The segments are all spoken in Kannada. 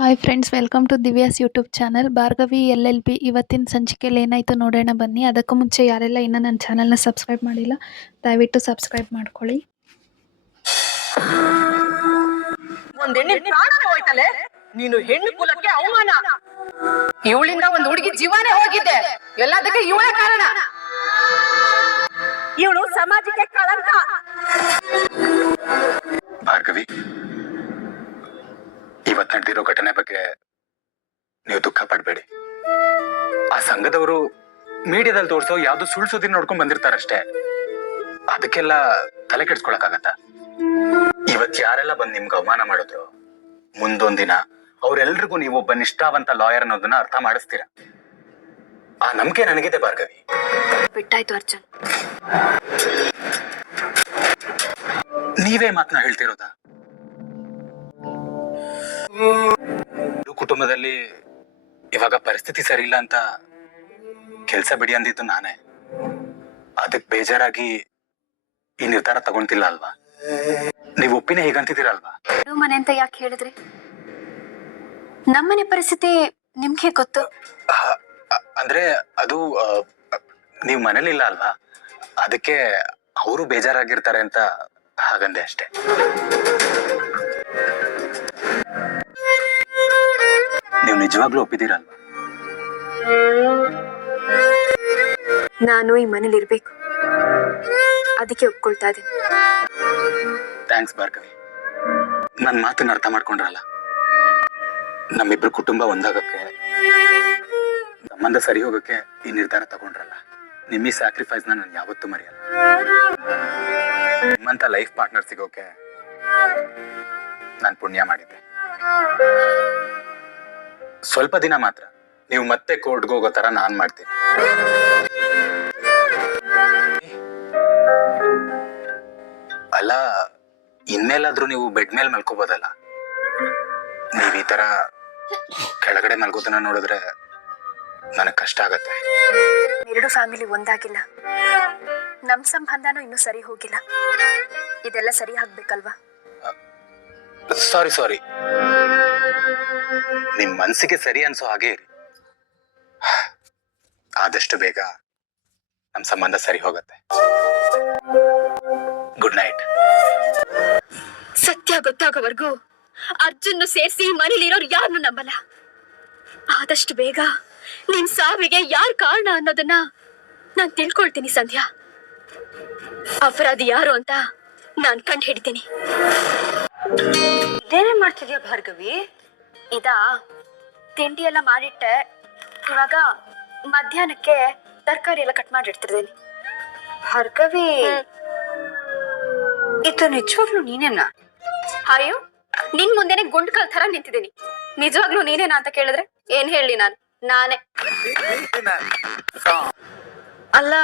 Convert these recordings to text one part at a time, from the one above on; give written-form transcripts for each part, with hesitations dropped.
Hi friends, welcome to Divya's YouTube channel. Bhargavi LLB ಇವತ್ತಿನ ಸಂಚಿಕೆಯಲ್ಲಿ ಏನಾಯಿತು ನೋಡೋಣ ಬನ್ನಿ. ಅದಕ್ಕೂ ಮುಂಚೆ ಯಾರೆಲ್ಲ ಇನ್ನೂ ನನ್ನ ಚಾನಲ್ನ ಸಬ್ಸ್ಕ್ರೈಬ್ ಮಾಡಿಲ್ಲ, ದಯವಿಟ್ಟು ಸಬ್ಸ್ಕ್ರೈಬ್ ಮಾಡ್ಕೊಳ್ಳಿ. ಒಂದ್ ಹೆಣ್ಣಿನ ಪ್ರಾಣನೇ ಹೋಯ್ತಲೆ. ನೀನು ಹೆಣ್ಣು ಕುಲಕ್ಕೆ ಅವಮಾನ. ಇವಳಿಂದ ಒಂದು ಹುಡುಗಿ ಜೀವನೇ ಹೋಗಿದೆ. ಎಲ್ಲದಕ್ಕೆ ಇವಳೇ ಕಾರಣ. ಇವಳು ಸಮಾಜಕ್ಕೆ ಕಳಂಕ. ಭಾರ್ಗವಿ, ಇವತ್ತು ನಡೆದಿರೋ ಘಟನೆ ಬಗ್ಗೆ ನೀವು ದುಃಖ ಪಡಬೇಡಿ. ಆ ಸಂಘದವರು ಮೀಡಿಯಾದಲ್ಲಿ ತೋರಿಸೋ ಯಾವ್ದು ಸುಳ್ಳು ಸುದ್ದಿ ನೋಡ್ಕೊಂಡ್ ಬಂದಿರ್ತಾರಷ್ಟೇ. ಅದಕ್ಕೆಲ್ಲ ತಲೆ ಕೆಡ್ಸ್ಕೊಳಕ್ಕಾಗತ್ತ? ಇವತ್ ಯಾರೆಲ್ಲ ಬಂದ್ ನಿಮ್ಗೆ ಅವಮಾನ ಮಾಡಿದ್ರು, ಮುಂದೊಂದಿನ ಅವ್ರೆಲ್ರಿಗೂ ನೀವು ಒಬ್ಬ ನಿಷ್ಠಾವಂತ ಲಾಯರ್ ಅನ್ನೋದನ್ನ ಅರ್ಥ ಮಾಡಿಸ್ತೀರ. ಆ ನಂಬಿಕೆ ನನಗಿದೆ ಭಾರ್ಗವಿ. ಬಿಟ್ಟಾಯ್ತು ಅರ್ಜುನ್. ನೀವೇ ಮಾತನ್ನ ಹೇಳ್ತಿರೋದ? ಕುಟುಂಬದಲ್ಲಿ ಇವಾಗ ಪರಿಸ್ಥಿತಿ ಸರಿ ಇಲ್ಲ ಅಂತ ಕೆಲ್ಸ ಬಿಡಿ ಅಂದಿದ್ದು ನಾನೇ. ಅದಕ್ ಬೇಜಾರಾಗಿ ಈ ನಿರ್ಧಾರ ತಗೊಂತಿಲ್ಲ ಅಲ್ವಾ? ನೀವು ಒಪ್ಪಿನ ಹೇಗಂತಿದ್ದೀರಲ್ವಾ? ಮನೆ ಅಂತ ಯಾಕೆ ಹೇಳಿದ್ರಿ? ನಮ್ಮನೆ ಪರಿಸ್ಥಿತಿ ನಿಮ್ಗೆ ಗೊತ್ತು. ಅಂದ್ರೆ ಅದು ನೀವು ಮನೇಲಿಲ್ಲ ಅಲ್ವಾ, ಅದಕ್ಕೆ ಅವರು ಬೇಜಾರಾಗಿರ್ತಾರೆ ಅಂತ ಹಾಗಂದೆ ಅಷ್ಟೇ. ನೀವು ನಿಜವಾಗ್ಲೂ ಒಪ್ಪಿದ್ದೀರಲ್ವಾ? ನಾನು ಈ ಮನೇಲಿ ಇರ್ಬೇಕು, ಅದಕ್ಕೆ ಒಪ್ಕೊಳ್ತಾ ಇದ್ದೀನಿ. ಥ್ಯಾಂಕ್ಸ್ ಭಾರ್ಗವಿ, ನನ್ನ ಮಾತನ್ನ ಅರ್ಥ ಮಾಡ್ಕೊಂಡ್ರಲ್ಲ. ನಮ್ಮಿಬ್ರು ಕುಟುಂಬ ಒಂದಾಗಕ್ಕೆ, ಸಂಬಂಧ ಸರಿ ಹೋಗಕ್ಕೆ ಈ ನಿರ್ಧಾರ ತಗೊಂಡ್ರಲ್ಲ. ನಿಮ್ಮ ಸ್ಯಾಕ್ರಿಫೈಸ್ ನಾನು ಯಾವತ್ತೂ ಮರೆಯಲ್ಲ. ನಿಮ್ಮಂತ ಲೈಫ್ ಪಾರ್ಟ್ನರ್ ಸಿಗೋಕೆ ನಾನು ಪುಣ್ಯ ಮಾಡಿದ್ದೆ. ಸ್ವಲ್ಪ ದಿನ ಮಾತ್ರ ನೀವು ಮತ್ತೆ ಕೋರ್ಟ್ಗೆ ಹೋಗೋ ತರ ನಾನ್ ಮಾಡ್ತೀನಿ. ಅಲ್ಲ, ಇನ್ಮೇಲಾದ್ರೂ ನೀವು ಬೆಡ್ ಮೇಲೆ ಮಲ್ಕೋಬೋದಲ್ಲ. ನೀವ್ ಈ ತರ ಕೆಳಗಡೆ ಮಲ್ಕೋದನ್ನ ನೋಡಿದ್ರೆ ನನಗ್ ಕಷ್ಟ ಆಗತ್ತೆ. ಎರಡು ಫ್ಯಾಮಿಲಿ ಒಂದಾಗಿಲ್ಲ, ನಮ್ ಸಂಬಂಧನೂ ಇನ್ನೂ ಸರಿ ಹೋಗಿಲ್ಲ. ಇದೆಲ್ಲ ಸರಿ ಆಗ್ಬೇಕಲ್ವಾ? ಸಾರಿ, ನಿಮ್ ಮನ್ಸಿಗೆ ಸರಿ ಅನ್ಸೋ ಹಾಗೆ ಇರಿ. ಆದಷ್ಟು ಬೇಗ ನಮ್ ಸಂಬಂಧ ಸರಿ ಹೋಗತ್ತೆ. Good night. ಸತ್ಯ ಗೊತ್ತಾಗೋವರೆಗೂ ಅರ್ಜುನ್ ಸೇರಿಸಿ ಮನೇಲಿರೋರು ಯಾರನ್ನು ನಂಬಲ್ಲ. ಆದಷ್ಟು ಬೇಗ ನಿನ್ ಸಾವಿಗೆ ಯಾರ್ ಕಾರಣ ಅನ್ನೋದನ್ನ ನಾನ್ ತಿಳ್ಕೊಳ್ತೀನಿ ಸಂಧ್ಯಾ. ಅಪರಾಧಿ ಯಾರು ಅಂತ ನಾನ್ ಕಂಡು ಹಿಡಿತೀನಿ. ಇದೇನೇ ಮಾಡ್ತಿದ್ಯಾ ಭಾರ್ಗವಿ? ತಿಂಡಿ ಎಲ್ಲ ಮಾಡಿಟ್ಟೆ. ಇವಾಗ ಮಧ್ಯಾಹ್ನಕ್ಕೆ ತರಕಾರಿ ಎಲ್ಲ ಕಟ್ ಮಾಡಿಡ್ತಿರ್ತೀನಿ. ಭಾರ್ಗವಿ, ಇದು ನಿಜವಾಗ್ಲೂ ನೀನೇನಾ? ಅಯ್ಯೋ, ನಿನ್ ಮುಂದೆನೆ ಗುಂಡ್ಕಲ್ ತರ ನಿಂತಿದ್ದೀನಿ. ನಿಜವಾಗ್ಲೂ ನೀನೇನಾ ಅಂತ ಕೇಳಿದ್ರೆ ಏನ್ ಹೇಳಿ? ನಾನೇ. ಅಲ್ಲ,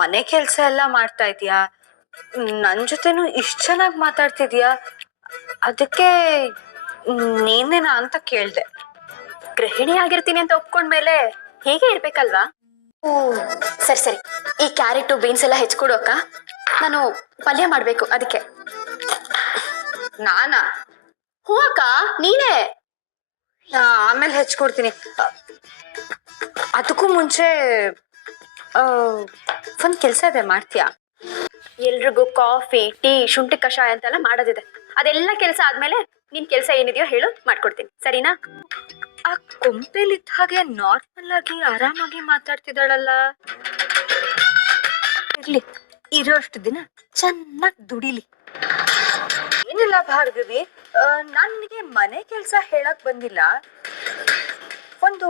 ಮನೆ ಕೆಲ್ಸ ಎಲ್ಲ ಮಾಡ್ತಾ ಇದೀಯಾ, ನನ್ ಜೊತೆನೂ ಇಷ್ಟ ಚೆನ್ನಾಗಿ ಮಾತಾಡ್ತಿದ್ಯಾ, ಅದಕ್ಕೆ ನೀನೇನಾ ಅಂತ ಕೇಳ್ದೆ. ಗೃಹಿಣಿ ಆಗಿರ್ತೀನಿ ಅಂತ ಒಪ್ಕೊಂಡ್ಮೇಲೆ ಹೀಗೆ ಇರ್ಬೇಕಲ್ವಾ? ಸರಿ, ಈ ಕ್ಯಾರೆಟ್ ಬೀನ್ಸ್ ಎಲ್ಲ ಹೆಚ್ಕೊಡು ಅಕ್ಕ. ನಾನು ಪಲ್ಯ ಮಾಡ್ಬೇಕು, ಅದಕ್ಕೆ. ನಾನಾ? ಹೂ ಅಕ್ಕ, ನೀನೇ. ಆಮೇಲೆ ಹೆಚ್ಕೊಡ್ತೀನಿ. ಅದಕ್ಕೂ ಮುಂಚೆ ಒಂದ್ ಕೆಲ್ಸ ಇದೆ, ಮಾಡ್ತೀಯಾ? ಎಲ್ರಿಗೂ ಕಾಫಿ, ಟೀ, ಶುಂಠಿ ಕಷಾಯ ಅಂತೆಲ್ಲ ಮಾಡೋದಿದೆ. ಅದೆಲ್ಲ ಕೆಲಸ ಆದ್ಮೇಲೆ ನಿನ್ ಕೆಲಸ ಏನಿದೆಯೋ ಹೇಳು, ಮಾಡ್ಕೊಡ್ತೀನಿ. ಸರಿನಾ? ಆ ಕೊಂಪೆಲಿದ್ದ ಹಾಗೆ ನಾರ್ಮಲ್ ಆಗಿ ಆರಾಮಾಗಿ ಮಾತಾಡ್ತಿದ್ದಾಳಲ್ಲ. ಇರ್ಲಿ, ಇರೋಷ್ಟು ದಿನ ಚೆನ್ನಾಗಿ ದುಡಿಲಿ. ಏನಿಲ್ಲ ಭಾರ್ಗವಿ, ನಾನ್ ನಿನಗೆ ಮನೆ ಕೆಲ್ಸ ಹೇಳಕ್ ಬಂದಿಲ್ಲ. ಒಂದು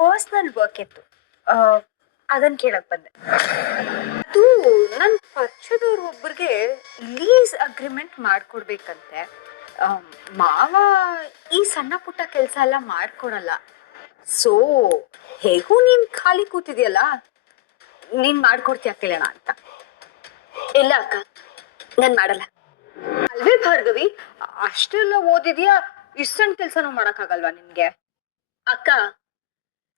ಪರ್ಸನಲ್ ವರ್ಕ್ ಇತ್ತು, ಅದನ್ನ ಕೇಳಕ್ ಬಂದೆ. ಅದು ನನ್ ಪಕ್ಷದವ್ರ ಒಬ್ಬರಿಗೆ ಲೀಸ್ ಅಗ್ರಿಮೆಂಟ್ ಮಾಡ್ಕೊಡ್ಬೇಕಂತೆ. ಮಾವ ಈ ಸಣ್ಣ ಪುಟ್ಟ ಕೆಲ್ಸ ಎಲ್ಲ ಮಾಡ್ಕೊಡಲ್ಲ. ಸೊ ಹೇಗೂ ನೀನ್ ಖಾಲಿ ಕೂತಿದ್ಯಲ್ಲ, ನೀನ್ ಮಾಡ್ಕೊಡ್ತೀಯ ಕೇಳೋಣ ಅಂತ. ಇಲ್ಲ ಅಕ್ಕ, ನಾನ್ ಮಾಡಲ್ಲ. ಅಲ್ವೇ ಭಾರ್ಗವಿ, ಅಷ್ಟೆಲ್ಲ ಓದಿದ್ಯಾ, ಇಷ್ಟ ಸಣ್ಣ ಕೆಲ್ಸನೂ ಮಾಡಕ್ಕಾಗಲ್ವಾ ನಿನ್ಗೆ? ಅಕ್ಕ,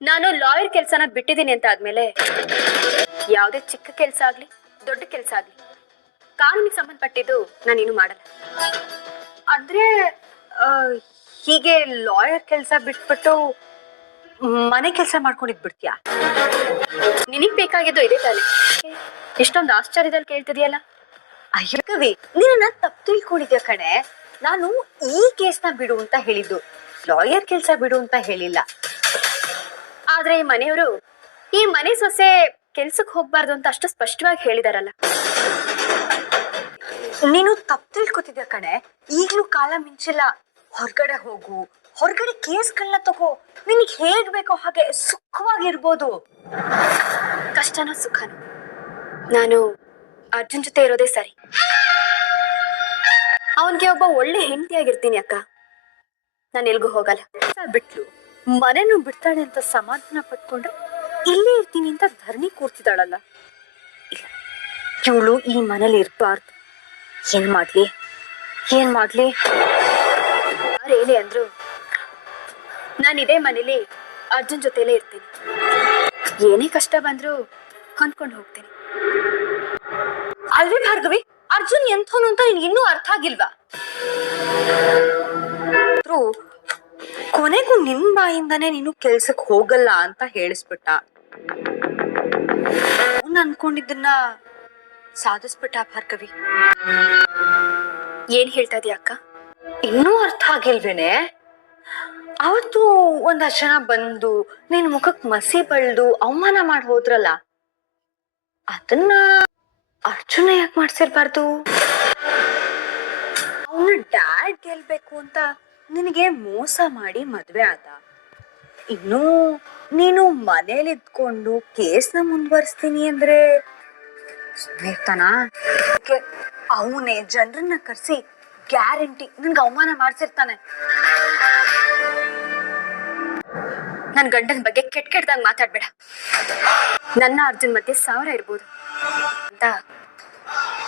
ನಾನು ಲಾಯರ್ ಕೆಲ್ಸನ ಬಿಟ್ಟಿದ್ದೀನಿ ಅಂತ ಆದ್ಮೇಲೆ ಯಾವುದೇ ಚಿಕ್ಕ ಕೆಲ್ಸ ಆಗ್ಲಿ ದೊಡ್ಡ ಕೆಲ್ಸ ಆಗ್ಲಿ ಕಾನೂನಿಗೆ ಸಂಬಂಧಪಟ್ಟಿದ್ದು ನಾನೇನು ಮಾಡಲ್ಲ. ಅಂದ್ರೆ ಹೀಗೆ ಲಾಯರ್ ಕೆಲಸ ಬಿಟ್ಬಿಟ್ಟು ಮನೆ ಕೆಲಸ ಮಾಡ್ಕೊಂಡಿದ್ ಬಿಡ್ತೀಯಾ? ನಿನಗ್ ಬೇಕಾಗಿದ್ದು ಇದೆ ತಾನೆ? ಎಷ್ಟೊಂದು ಆಶ್ಚರ್ಯದಲ್ಲಿ ಕೇಳ್ತಿದ್ಯಲ್ಲ. ಅಯ್ಯೋ ಕವಿ, ನೀನನ್ನ ತಪ್ಪು ತಿಳ್ಕೊಂಡಿದ್ಯಾ ಕಣೆ. ನಾನು ಈ ಕೇಸ್ನ ಬಿಡು ಅಂತ ಹೇಳಿದ್ದು, ಲಾಯರ್ ಕೆಲಸ ಬಿಡು ಅಂತ ಹೇಳಿಲ್ಲ. ಆದ್ರೆ ಈ ಮನೆಯವರು ಈ ಮನೆ ಸೊಸೆ ಕೆಲ್ಸಕ್ಕೆ ಹೋಗ್ಬಾರ್ದು ಅಂತ ಅಷ್ಟು ಸ್ಪಷ್ಟವಾಗಿ ಹೇಳಿದಾರಲ್ಲ. ನೀನು ತಪ್ಪು ತಿಳ್ಕೊತಿದ್ಯಾ ಕಣೆ. ಈಗ್ಲೂ ಕಾಲ ಮಿಂಚಿಲ್ಲ. ಹೊರಗಡೆ ಹೋಗು, ಹೊರಗಡೆ ಕೇಸ್ಗಳನ್ನ ತಗೋ. ನಿನಗೆ ಹೇಗ್ ಬೇಕೋ ಹಾಗೆ ಸುಖವಾಗಿರ್ಬೋದು. ಕಷ್ಟನೋ ಸುಖನೋ ನಾನು ಅರ್ಜುನ್ ಜೊತೆ ಇರೋದೇ ಸರಿ. ಅವನ್ಗೆ ಒಬ್ಬ ಒಳ್ಳೆ ಹೆಂಡತಿಯಾಗಿರ್ತೀನಿ ಅಕ್ಕ. ನಾನು ಎಲ್ಗೂ ಹೋಗಲ್ಲ. ಬಿಟ್ಲು ಮನೆನೂ ಬಿಡ್ತಾಳೆ ಅಂತ ಸಮಾಧಾನ ಪಟ್ಕೊಂಡ್ರೆ ಇಲ್ಲೇ ಇರ್ತೀನಿ ಅಂತ ಧರಣಿ ಕೂರ್ತಿದ್ದಾಳಲ್ಲ. ಇಲ್ಲ, ಇವಳು ಈ ಮನೇಲಿ ಇರ್ಬಾರ್ದು. ಏನ್ ಮಾಡ್ಲಿ ಏನ್ ಮಾಡ್ಲಿ? ಯಾರೇನೇ ಅಂದ್ರು ನಾನು ಇದೇ ಮನೇಲಿ ಅರ್ಜುನ್ ಜೊತೆಲೇ ಇರ್ತೀನಿ. ಏನೇ ಕಷ್ಟ ಬಂದ್ರು ಹೊಂದ್ಕೊಂಡು ಹೋಗ್ತೀನಿ. ಅಲ್ವೇ ಭಾರ್ಗವಿ, ಅರ್ಜುನ್ ಎಂಥವನು ಅಂತ ನಿನ್ಗೆ ಇನ್ನೂ ಅರ್ಥ ಆಗಿಲ್ವಾ? ಕೊನೆಗೂ ನಿನ್ ಬಾಯಿಂದಾನೇ ನೀನು ಕೆಲ್ಸಕ್ ಹೋಗಲ್ಲ ಅಂತ ಹೇಳಿಸ್ಬಿಟ್ಟ. ಅವ್ನು ಅನ್ಕೊಂಡಿದ್ದನ್ನ ಸಾಧಿಸ್ಬಿಟ್ಟ ಭಾರ್ಗವಿ. ಏನ್ ಹೇಳ್ತಾ ಇದೀಯ ಅಕ್ಕ? ಇನ್ನೂ ಅರ್ಥ ಆಗಿಲ್ವೇನೆ? ಅವತ್ತು ಒಂದಷ್ಟು ಜನ ಬಂದು ನಿನ್ ಮುಖಕ್ ಮಸಿ ಬಳ್ದು ಅವಮಾನ ಮಾಡಿ ಹೋದ್ರಲ್ಲ, ಅದನ್ನ ಅರ್ಜುನ ಯಾಕೆ ಮಾಡ್ಸಿರ್ಬಾರ್ದು? ಅವನ ಡ್ಯಾಡ್ ಗೆಲ್ಬೇಕು ಅಂತ ನಿನಗೆ ಮೋಸ ಮಾಡಿ ಮದ್ವೆ ಆದ. ಇನ್ನು ನೀನು ಮನೇಲಿ ಇದ್ಕೊಂಡು ಕೇಸ್ನ ಮುಂದುವರಿಸ್ತೀನಿ ಅಂದ್ರೆ ಇರ್ತಾನ? ಅವನೇ ಜನರನ್ನ ಕರ್ಸಿ ಗ್ಯಾರಂಟಿ ನಿನ್ಗೆ ಅವಮಾನ ಮಾಡ್ಸಿರ್ತಾನೆ. ನನ್ ಗಂಡನ ಬಗ್ಗೆ ಕೆಟ್ಟದಾಗ ಮಾತಾಡ್ಬೇಡ. ನನ್ನ ಅರ್ಜುನ್ ಮಧ್ಯೆ 1000 ಇರ್ಬೋದು ಅಂತ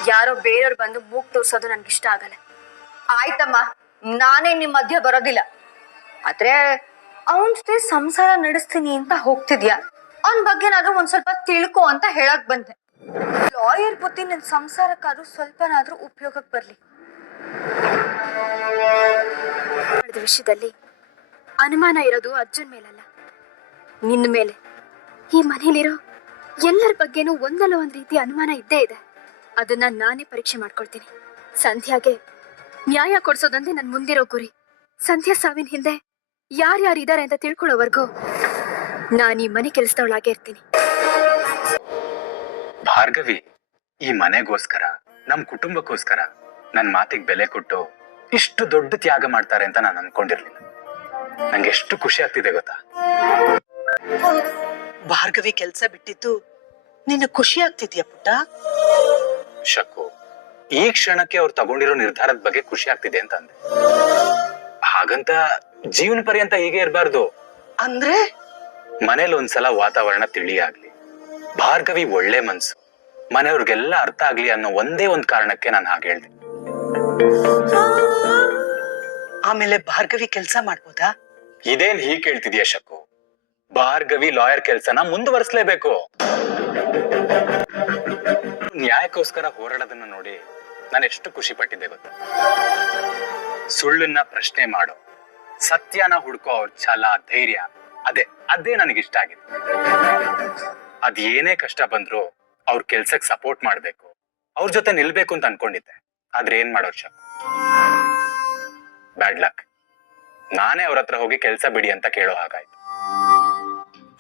ಯಾರೋ ಬೇರೆಯವ್ರು ಬಂದು ಮೂಗ್ ತೋರ್ಸೋದು ನನ್ಗಿಷ್ಟ ಆಗಲ್ಲ. ಆಯ್ತಮ್ಮ, ನಾನೇ ನಿಮ್ ಮಧ್ಯೆ ಬರೋದಿಲ್ಲ. ಆದ್ರೆ ಅವನ್ ಜೊತೆ ಸಂಸಾರ ನಡೆಸ್ತೀನಿ ಅಂತ ಹೋಗ್ತಿದ್ಯಾ, ಅವನ್ ಬಗ್ಗೆನಾದ್ರೂ ಒಂದ್ ಸ್ವಲ್ಪ ತಿಳ್ಕೊ ಅಂತ ಹೇಳಕ್ ಬಂದೆ. ಲಾಯರ್ ಬುದ್ಧಿ ನಿನ್ ಸಂಸಾರಕ್ಕಾದ್ರೂ ಸ್ವಲ್ಪನಾದ್ರೂ ಉಪಯೋಗಕ್ಕೆ ಬರ್ಲಿ. ವಿಷಯದಲ್ಲಿ ಅನುಮಾನ ಇರೋದು ಅರ್ಜುನ್ ಮೇಲಲ್ಲ, ನಿನ್ನ ಮೇಲೆ. ಈ ಮನೇಲಿರೋ ಎಲ್ಲರ ಬಗ್ಗೆನೂ ಒಂದಲ್ಲ ಒಂದ್ ರೀತಿ ಅನುಮಾನ ಇದ್ದೇ ಇದೆ. ಅದನ್ನ ನಾನೇ ಪರೀಕ್ಷೆ ಮಾಡ್ಕೊಳ್ತೀನಿ. ಸಂಧ್ಯಾಗೆ ನ್ಯಾಯ ಕೊಡ್ಸೋದಂದ್ರೆ ನನ್ ಮುಂದಿರೋ ಗುರಿ. ಸಂಧ್ಯಾ ಸಾವಿನ ಹಿಂದೆ ಯಾರ್ಯಾರಿದ್ದಾರೆ ಅಂತ ತಿಳ್ಕೊಳ್ಳೋವರೆಗೂ ನಾನು ಈ ಮನೆ ಕೆಲಸದವಳಾಗೆ ಇರ್ತೀನಿ. ಭಾರ್ಗವಿ ಈ ಮನೆಗೋಸ್ಕರ, ನಮ್ ಕುಟುಂಬಕ್ಕೋಸ್ಕರ ನನ್ ಮಾತಿಗೆ ಬೆಲೆ ಕೊಟ್ಟು ಇಷ್ಟು ದೊಡ್ಡ ತ್ಯಾಗ ಮಾಡ್ತಾರೆ ಅಂತ ನಾನು ಅನ್ಕೊಂಡಿರ್ಲಿಲ್ಲ. ನಂಗೆ ಎಷ್ಟು ಖುಷಿ ಆಗ್ತಿದೆ ಗೊತ್ತಾ? ಭಾರ್ಗವಿ ಕೆಲ್ಸ ಬಿಟ್ಟಿದ್ದು ನಿನ್ನ ಖುಷಿ ಆಗ್ತಿದ್ಯಾ ಪುಟ್ಟ? ಶಕ್ಕು, ಈ ಕ್ಷಣಕ್ಕೆ ಅವ್ರು ತಗೊಂಡಿರೋ ನಿರ್ಧಾರದ ಬಗ್ಗೆ ಖುಷಿ ಆಗ್ತಿದೆ ಅಂತ ಅಂದೆ. ಹಾಗಂತ ಜೀವನ ಪರ್ಯಂತ ಹೀಗೆ ಇರಬಾರ್ದು. ಅಂದ್ರೆ ಮನೇಲಿ ಒಂದ್ಸಲ ವಾತಾವರಣ ತಿಳಿಯಾಗ್ಲಿ, ಭಾರ್ಗವಿ ಒಳ್ಳೆ ಮನ್ಸು, ಮನೆಯವ್ರಿಗೆಲ್ಲ ಅರ್ಥ ಆಗ್ಲಿ ಅನ್ನೋ ಒಂದೇ ಒಂದ್ ಕಾರಣಕ್ಕೆ ನಾನು ಹಾಗೆ ಹೇಳ್ದೆ. ಆಮೇಲೆ ಭಾರ್ಗವಿ ಕೆಲ್ಸ ಮಾಡ್ಬೋದಾ? ಇದೇನ್ ಹೀಗೆ ಕೇಳ್ತಿದ್ಯಾ ಶಕ್ಕು? ಭಾರ್ಗವಿ ಲಾಯರ್ ಕೆಲ್ಸನ ಮುಂದುವರಿಸಲೇಬೇಕು. ನ್ಯಾಯಕ್ಕೋಸ್ಕರ ಹೋರಾಡೋದನ್ನ ನೋಡಿ ನಾನು ಎಷ್ಟು ಖುಷಿ ಪಟ್ಟಿದ್ದೆ ಗೊತ್ತಾ? ಸುಳ್ಳನ್ನ ಪ್ರಶ್ನೆ ಮಾಡೋ, ಸತ್ಯನ ಹುಡ್ಕೋ ಅವ್ರ ಛಲ, ಧೈರ್ಯ, ಅದೇ ನನಗಿಷ್ಟ ಆಗಿದೆ. ಅದ್ ಏನೇ ಕಷ್ಟ ಬಂದ್ರು ಅವ್ರ ಕೆಲ್ಸಕ್ ಸಪೋರ್ಟ್ ಮಾಡ್ಬೇಕು, ಅವ್ರ ಜೊತೆ ನಿಲ್ಬೇಕು ಅಂತ ಅನ್ಕೊಂಡಿದ್ದೆ. ಆದ್ರೆ ಏನ್ ಮಾಡೋರ್ ಶಕ್ಕು, ಬ್ಯಾಡ್ ಲಕ್. ನಾನೇ ಅವ್ರ ಹತ್ರ ಹೋಗಿ ಕೆಲ್ಸ ಬಿಡಿ ಅಂತ ಕೇಳೋ ಹಾಗಾಯ್ತು.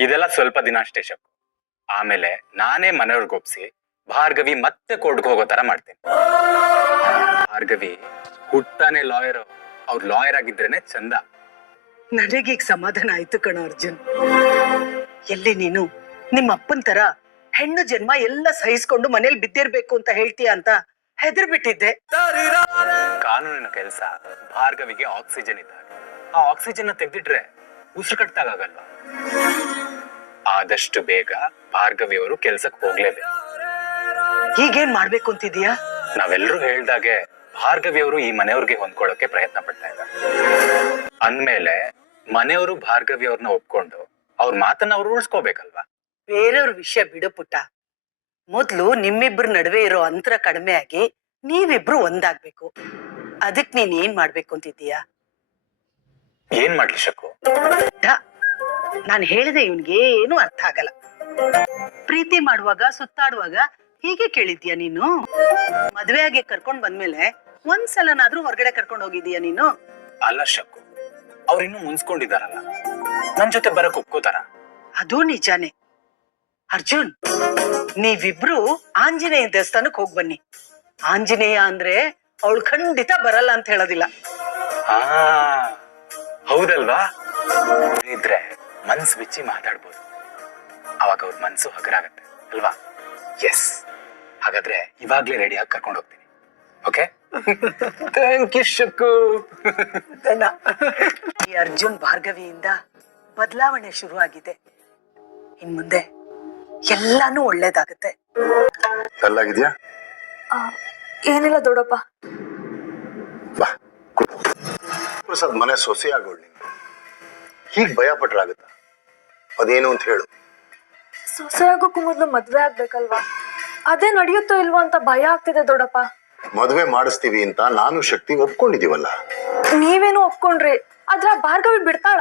ಇದೆಲ್ಲ ಸ್ವಲ್ಪ ದಿನ ಅಷ್ಟೇ ಶಕ್ಕು. ಆಮೇಲೆ ನಾನೇ ಮನೆಯವ್ರಿಗೊಪ್ಸಿ ಭಾರ್ಗವಿ ಮತ್ತೆ ಕೋರ್ಟ್ಗೆ ಹೋಗೋ ತರ ಮಾಡ್ತೀನಿ. ಭಾರ್ಗವಿ ಹುಟ್ಟಾನೆ ಲಾಯರ್, ಅವ್ರ ಲಾಯರ್ ಆಗಿದ್ರೇನೆ ಚಂದ. ನನಗೀಗ ಸಮಾಧಾನ ಆಯ್ತು ಕಣೋ ಅರ್ಜುನ್. ಎಲ್ಲಿ ನೀನು ನಿಮ್ಮ ಅಪ್ಪನ್ ತರ ಹೆಣ್ಣು ಜನ್ಮ ಎಲ್ಲ ಸಹಿಸ್ಕೊಂಡು ಮನೇಲಿ ಬಿದ್ದಿರ್ಬೇಕು ಅಂತ ಹೇಳ್ತೀಯ ಅಂತ ಹೆದರ್ ಬಿಟ್ಟಿದ್ದೆ. ಕಾನೂನಿನ ಕೆಲಸ ಭಾರ್ಗವಿಗೆ ಆಕ್ಸಿಜನ್ ಇದ್ದಾಗ. ಆ ಆಕ್ಸಿಜನ್ ತೆಗೆದಿಟ್ರೆ ಉಸಿರು ಕಟ್ಟಾಗಲ್ವಾ? ಆದಷ್ಟು ಬೇಗ ಭಾರ್ಗವಿ ಅವರು ಕೆಲ್ಸಕ್ಕೆ ಹೋಗ್ಲೇಬೇಕು. ಈಗೇನ್ ಮಾಡ್ಬೇಕು ಅಂತಿದೀಯಾ? ನಾವೆಲ್ಲರೂ ಹೇಳ್ದಾಗೆ ಭಾರ್ಗವಿ ಅವರು ಈ ಮನೆಯವ್ರಿಗೆ ಹೊಂದ್ಕೊಳ್ಳೋಕೆ ಪ್ರಯತ್ನ ಪಡ್ತಾ ಇದ್ದಾರೆ. ಅಂದ್ಮೇಲೆ ಮನೆಯವರು ಭಾರ್ಗವಿ ಅವ್ರನ್ನ ಒಪ್ಕೊಂಡು ಅವ್ರ ಮಾತನ್ನ ಅವ್ರು ಉಳಿಸ್ಕೋಬೇಕಲ್ವಾ? ಬೇರೆಯವ್ರ ವಿಷಯ ಬಿಡು ಪುಟ್ಟ. ಮೊದ್ಲು ನಿಮ್ಮಿಬ್ರ ನಡುವೆ ಇರೋ ಅಂತರ ಕಡಿಮೆ ಆಗಿ ನೀವಿಬ್ರು ಒಂದಾಗ್ಬೇಕು. ಅದಕ್ ನೀನ್ ಏನ್ ಮಾಡ್ಬೇಕು ಅಂತಿದ್ದೀಯಾ? ಏನ್ ಮಾಡ್ಲಿ ಶಕ್ಕು? ನಾನು ಹೇಳಿದೆ ಇವನ್ಗೆ ಏನು ಅರ್ಥ ಆಗಲ್ಲ. ಪ್ರೀತಿ ಮಾಡುವಾಗ ಸುತ್ತಾಡುವಾಗ ಹೀಗೆ ಕೇಳಿದ್ಯಾ ನೀನು? ಮದ್ವೆ ಆಗಿ ಕರ್ಕೊಂಡ್ ಬಂದ್ಮೇಲೆ ಒಂದ್ಸಲನಾದ್ರೂ ಹೊರಗಡೆ ಕರ್ಕೊಂಡ್ ಹೋಗಿದೀಯ ನೀನು? ಅಲ್ಲ ಶಕ್ಕು, ಅವ್ರಿನ್ನೂ ಮುನ್ಸ್ಕೊಂಡಿದಾರಲ್ಲ, ನನ್ ಜೊತೆ ಬರಕ್ ಒಪ್ಕೋತಾರ? ಅದು ನಿಜಾನೇ. ಅರ್ಜುನ್, ನೀವಿಬ್ರು ಆಂಜನೇಯ ದೇವಸ್ಥಾನಕ್ ಹೋಗ್ ಬನ್ನಿ. ಆಂಜನೇಯ ಅಂದ್ರೆ ಅವಳು ಖಂಡಿತ ಬರಲ್ಲ ಅಂತ ಹೇಳೋದಿಲ್ಲ. ಹೌದಲ್ವಾ? ಇದ್ರೆ ಮನ್ಸು ಬಿಚ್ಚಿ ಮಾತಾಡ್ಬೋದು, ಅವಾಗ ಅವ್ರ ಮನ್ಸು ಹಗರಾಗತ್ತೆ ಅಲ್ವಾ? ಎಸ್, ಹಾಗಾದ್ರೆ ಇವಾಗ್ಲೇ ರೆಡಿಯಾಗಿ ಕರ್ಕೊಂಡು ಹೋಗ್ತೀನಿ. ಓಕೆ? Thank you Shakku. ಈ ಅರ್ಜುನ್ ಭಾರ್ಗವಿಯಿಂದ ಬದಲಾವಣೆ ಶುರು ಆಗಿದೆ. ಇನ್ ಮುಂದೆ ಎಲ್ಲಾನು ಒಳ್ಳೇದಾಗತ್ತೆ. ಎಲ್ಲಾಗಿದ್ಯಾ? ಏನಿಲ್ಲ ದೊಡ್ಡಪ್ಪ. ಬಾ ಪ್ರಸಾದ್, ಮನೆ ಸೊಸೆ ಆಗೋಳು ನೀನು. ಹೀಗ್ ಭಯ ಪಟ್ರಾಗತ್ತ? ಅದೇನು ಅಂತ ಹೇಳು. ಸೊಸೆ ಆಗೋಕ್ಕೂ ಮೊದ್ಲು ಮದ್ವೆ ಆಗ್ಬೇಕಲ್ವಾ? ಅದೇ ನಡೆಯುತ್ತೋ ಇಲ್ವೋ ಅಂತ ಭಯ ಆಗ್ತಿದೆ ದೊಡ್ಡಪ್ಪ. ಮದುವೆ ಮಾಡಿಸ್ತೀವಿ ಅಂತ ನಾನು ಶಕ್ತಿ ಒಪ್ಕೊಂಡಿದೀವಲ್ಲ. ನೀವೇನು ಒಪ್ಕೊಂಡ್ರಿ, ಆದ್ರೆ ಭಾರ್ಗವಿ ಬಿಡ್ತಾಳ?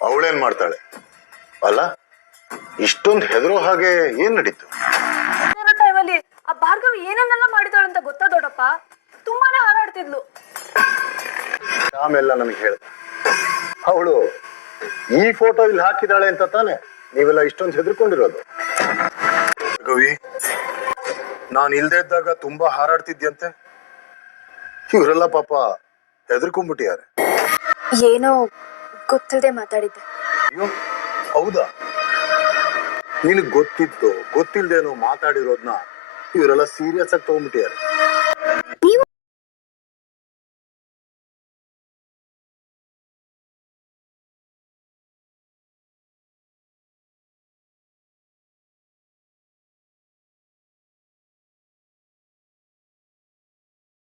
ಅವಳೇನ್ ಮಾಡ್ತಾಳೆ? ಅಲ್ಲ, ಇಷ್ಟೊಂದು ಹೆದರೋ ಹಾಗೆ ಏನ್ ನಡೀತು? ಟೈಮಲ್ಲಿ ಆ ಭಾರ್ಗವಿ ಏನನ್ನೆಲ್ಲ ಮಾಡಿದಾಳಂತ ಗೊತ್ತಾ ದೊಡ್ಡಪ್ಪ? ತುಂಬಾನೇ ಹಾರಾಡ್ತಿದ್ಲು. ಆಮೆಲ್ಲ ನನಗೆ ಹೇಳ್ದ. ಅವಳು ಈ ಫೋಟೋ ಇಲ್ಲಿ ಹಾಕಿದಾಳೆ ಅಂತ ತಾನೆ ನೀವೆಲ್ಲ ಇಷ್ಟೊಂದು ಹೆದರ್ಕೊಂಡಿರೋದು. ಗವಿ, ನಾನು ಇಲ್ದೇ ಇದ್ದಾಗ ತುಂಬಾ ಹಾರಾಡ್ತಿದ್ಯಂತೆ. ಇವರೆಲ್ಲ ಪಾಪ ಹೆದರ್ಕೊಂಡ್ಬಿಟ್ಟಿದ್ದಾರೆ. ಏನೋ ಗೊತ್ತಿಲ್ಲದೆ ಮಾತಾಡಿದ್ದೆ. ಅಯ್ಯೋ, ಹೌದಾ? ನಿನಗ್ ಗೊತ್ತಿತ್ತು ಗೊತ್ತಿಲ್ದೇನೋ ಮಾತಾಡಿರೋದ್ನ ಇವರೆಲ್ಲ ಸೀರಿಯಸ್ ಆಗಿ ತಗೊಂಡ್ಬಿಟ್ಟಿದ್ದಾರೆ.